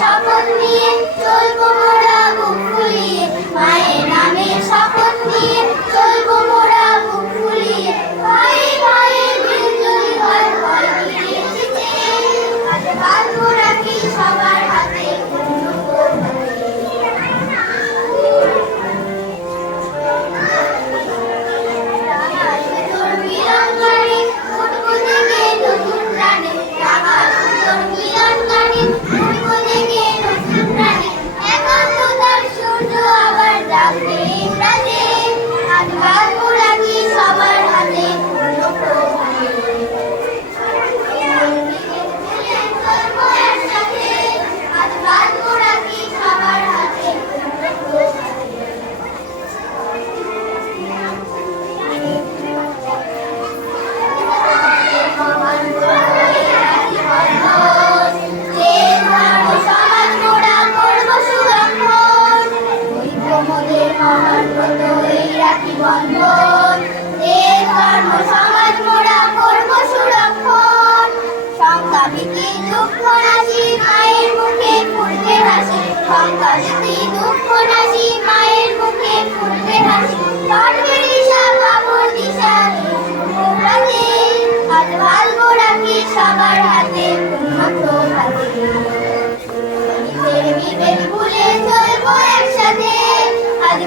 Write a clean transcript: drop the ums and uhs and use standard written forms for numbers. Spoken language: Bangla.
শপথ নিয়ে চলবো মোরা বুক ফুলিয়ে, মায়ের নামে শপথ নিয়ে চলবো মোরা বুক ফুলিয়ে। ভয়ে ভয়ে দিলজুলি হয় ভয় দিয়ে এসেছে, আজ বাঁধবো রাখি সবার হাতে বন্ধন। দেশ ধর্ম সমাজ মোরা করব সুরক্ষণ, সংখ্যাভীতি দুঃখ নাশি মায়ের মুখে ফুটবে হাসি, সংখ্যাভীতি দুঃখ নাশি মায়ের মুখে ফুটবে হাসি। ধর্মের দিশা পাবো দিশা রাতে, আজ ভালবো রাখি সবার হাতে উন্নত হাতে। নিজের বিভেদ ভুলে চলবো একসাথে, আজ